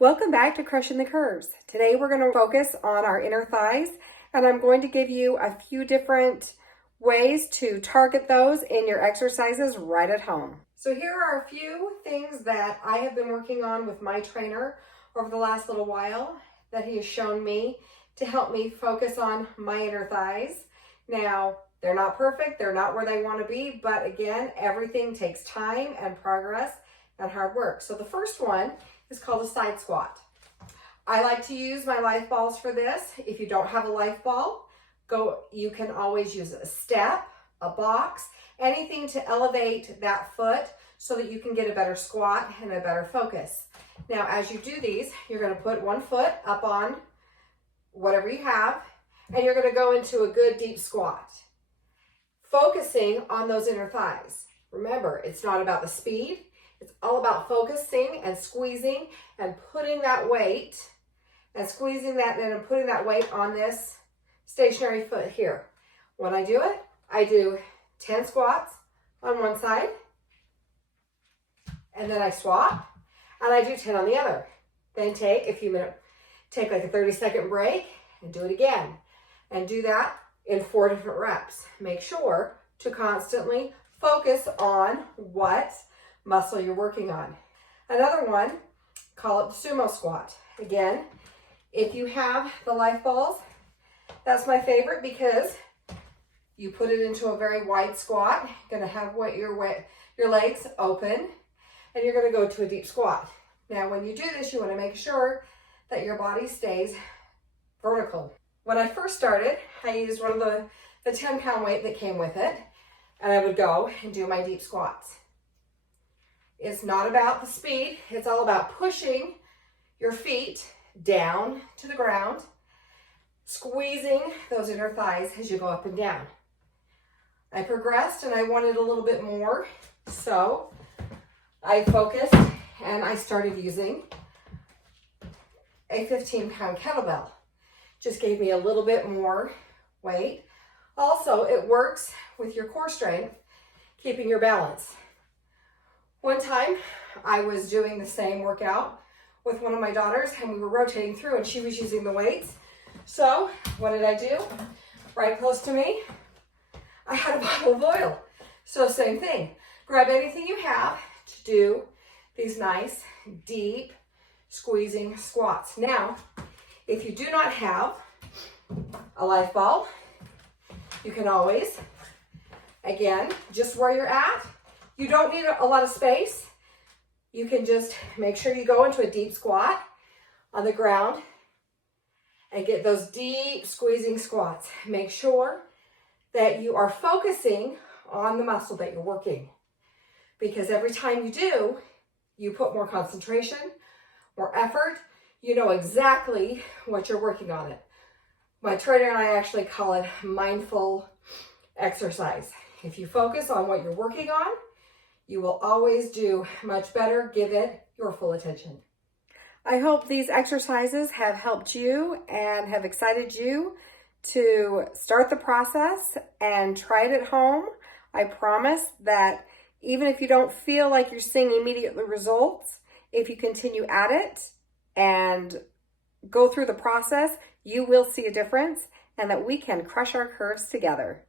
Welcome back to Crushing the Curves. Today we're going to focus on our inner thighs, and I'm going to give you a few different ways to target those in your exercises right at home. So here are a few things that I have been working on with my trainer over the last little while that he has shown me to help me focus on my inner thighs. Now, they're not perfect, they're not where they want to be, but again, everything takes time and progress and hard work. So the first one is called a side squat. I like to use my life balls for this. If you don't have a life ball, you can always use a step, a box, anything to elevate that foot so that you can get a better squat and a better focus. Now, as you do these, you're going to put one foot up on whatever you have, and you're going to go into a good deep squat, focusing on those inner thighs. Remember, it's not about the speed. It's all about focusing and squeezing and putting that weight and squeezing that and putting that weight on this stationary foot here. When I do it, I do 10 squats on one side, and then I swap, and I do 10 on the other. Then take a few minutes, take like a 30-second break, and do it again. And do that in 4 different reps. Make sure to constantly focus on what muscle you're working on. Another one, call it the sumo squat. Again, if you have the life balls, that's my favorite because you put it into a very wide squat. You're gonna have your legs open, and you're gonna go to a deep squat. Now, when you do this, you wanna make sure that your body stays vertical. When I first started, I used one of the 10-pound weight that came with it, and I would go and do my deep squats. It's not about the speed. It's all about pushing your feet down to the ground, squeezing those inner thighs as you go up and down. I progressed and I wanted a little bit more, so I focused and I started using a 15-pound kettlebell. Just gave me a little bit more weight. Also, it works with your core strength, keeping your balance. One time, I was doing the same workout with one of my daughters, and we were rotating through, and she was using the weights. So, what did I do? Right close to me, I had a bottle of oil. So, same thing. Grab anything you have to do these nice, deep, squeezing squats. Now, if you do not have a life ball, you can always, again, just where you're at, you don't need a lot of space. You can just make sure you go into a deep squat on the ground and get those deep squeezing squats. Make sure that you are focusing on the muscle that you're working, because every time you do, you put more concentration, more effort. You know exactly what you're working on it. My trainer and I actually call it mindful exercise. If you focus on what you're working on, you will always do much better. Give it your full attention. I hope these exercises have helped you and have excited you to start the process and try it at home. I promise that even if you don't feel like you're seeing immediate results, if you continue at it and go through the process, you will see a difference, and that we can crush our curves together.